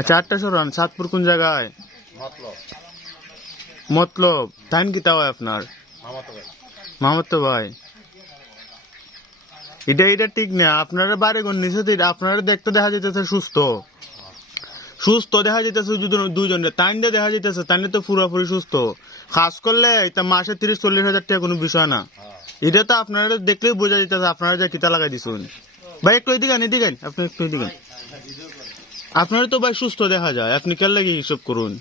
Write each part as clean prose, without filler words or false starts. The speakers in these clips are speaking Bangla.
আচ্ছা, 8টা সরান। সাতপুর কোন জায়গায়? মতলব টাইম কিতা হয় আপনার? মামাতো ভাই। এটা ঠিক না। আপনারা বাড়ি ঘর নিচে, আপনারা দেখতে দেখা যেতেছে সুস্থ সুস্থ দেখা যেতেছে দুজনে, তাইনটা দেখা যেতেছে তাইনে তো পুরোপুরি সুস্থ। খাস করলে এটা মাসে 30-40 হাজার টাকা কোনো বিষয় না। এটা তো আপনারা দেখলেই বোঝা যেতেছে আপনারা যা কিতা লাগাই দিচ্ছেন। ভাই একটু এদিকে আপনি একটু এদিকে। আপনারা তো ভাই সুস্থ দেখা যায়, আপনি কেন লাগে হিসাব করুন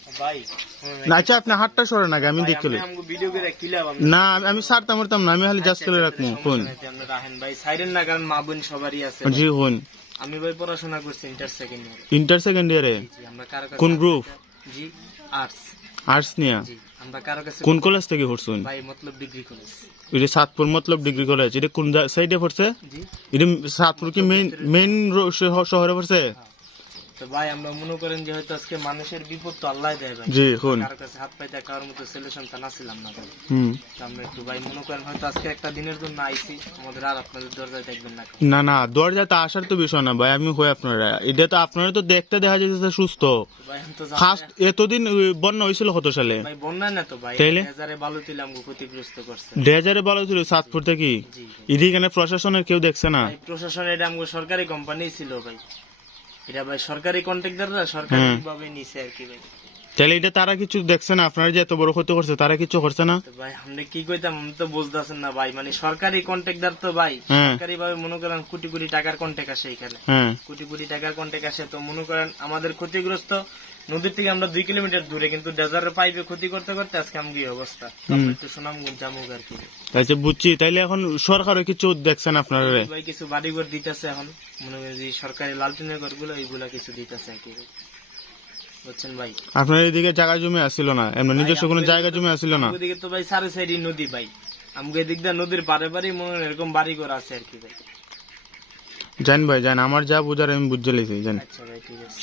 না। আচ্ছা, আপনি হাতটা সরেন আগে, আমি দেখতে না। আমি সারতাম মারতাম না, আমি খালি জাস্ট করে রাখবো। কোন জি হন। আমি ভাই পড়াশোনা করছি ইন্টার সেকেন্ড ইয়ারে। কোন গ্রুপ? জি আর্টস। আর্টস নিয়া। আমরা কারো কাছে কোন কলেজ থেকে পড়ছেন? ভাই মতলব ডিগ্রি কলেজ। এটা সাতপুর মতলব ডিগ্রি কলেজ। এটা কোন সাইডে পড়ছে? জি এটা সাতপুর কি মেইন শহরে পড়ছে? তো ভাই আমরা মনে করেন যে হয়তো আজকে মানুষের বিপদ তো আল্লাহ দেয় ভাই। জি কোন কারো কাছে হাত পাইতে কারোর মতো সলিউশন তা নাছিলাম না ভাই। তো আমরা একটু ভাই মনে করেন হয়তো আজকে একটা দিনের জন্য আইছি, আমাদের আর আপনাদের দরজায় দেখবেন না। না না, দরজাতে আসার তো বিষয় না ভাই। আমি হই আপনারা, এটা তো আপনারা তো দেখতে দেখা যাচ্ছে সুস্থ। ভাই আমি তো ফার্স্ট এতদিন বন্যা হয়েছিল কত সালে? ভাই বন্যা না তো ভাই, তাইলে হাজারে বালু তুলে ক্ষতিগ্রস্ত করছে। 2000 ভালো ছিল সাতপুর থেকে। জি এদিকে প্রশাসনের কেউ দেখছে না? ভাই প্রশাসন এটা আমাদের সরকারি কোম্পানি ছিল ভাই। এটা ভাই সরকারি কন্ট্রাক্টররা সরকারি ভাবে নিছে আর কি ভাই। তাহলে এটা তারা কিছু দেখছে না? আপনারা যে এত বড় ক্ষতি করছে তারা কিছু করছে না? ভাই আমরা কি কইতাম, আমি তো বুঝতেছেন না ভাই। মানে সরকারি কন্ট্রাক্টর তো ভাই সরকারি ভাবে মনে করেন কোটি কোটি টাকার কন্ট্রাক্ট আসে এখানে। কোটি কোটি টাকার কন্ট্রাক্ট আসে, তো মনে করেন আমাদের ক্ষতিগ্রস্ত নদীর থেকে আমরা 2 কিলোমিটার দূরে, কিন্তু ডেজারের পাইপে ক্ষতি করতে করতে আজকে আমাদের এই অবস্থা। একটু সুনামগঞ্জ জামুক আর কি। আচ্ছা বুঝছি। তাইলে এখন সরকারও কিছু দেখছেন আপনারা? ভাই কিছু বাড়িঘর দিতেছে এখন, মনে করেন যে সরকারি লালটিনের ঘরগুলো এইগুলা কিছু দিতেছে আর কি বুঝছেন ভাই। আপনার এদিকে জায়গা জমি আসছিল না? এমন নিজস্ব কোনো জায়গা জমি আসছিল না? ওদিকে তো ভাই সাড়ে সাইডি নদী ভাই। আমাকে এদিক দিয়ে নদীর পারে পারে মনে এরকম বাড়ি ঘর আছে আর কি ভাই। জান ভাই জান, আমার যা বুঝার আমি বুঝে লেছি জান। আচ্ছা ভাই ঠিক আছে।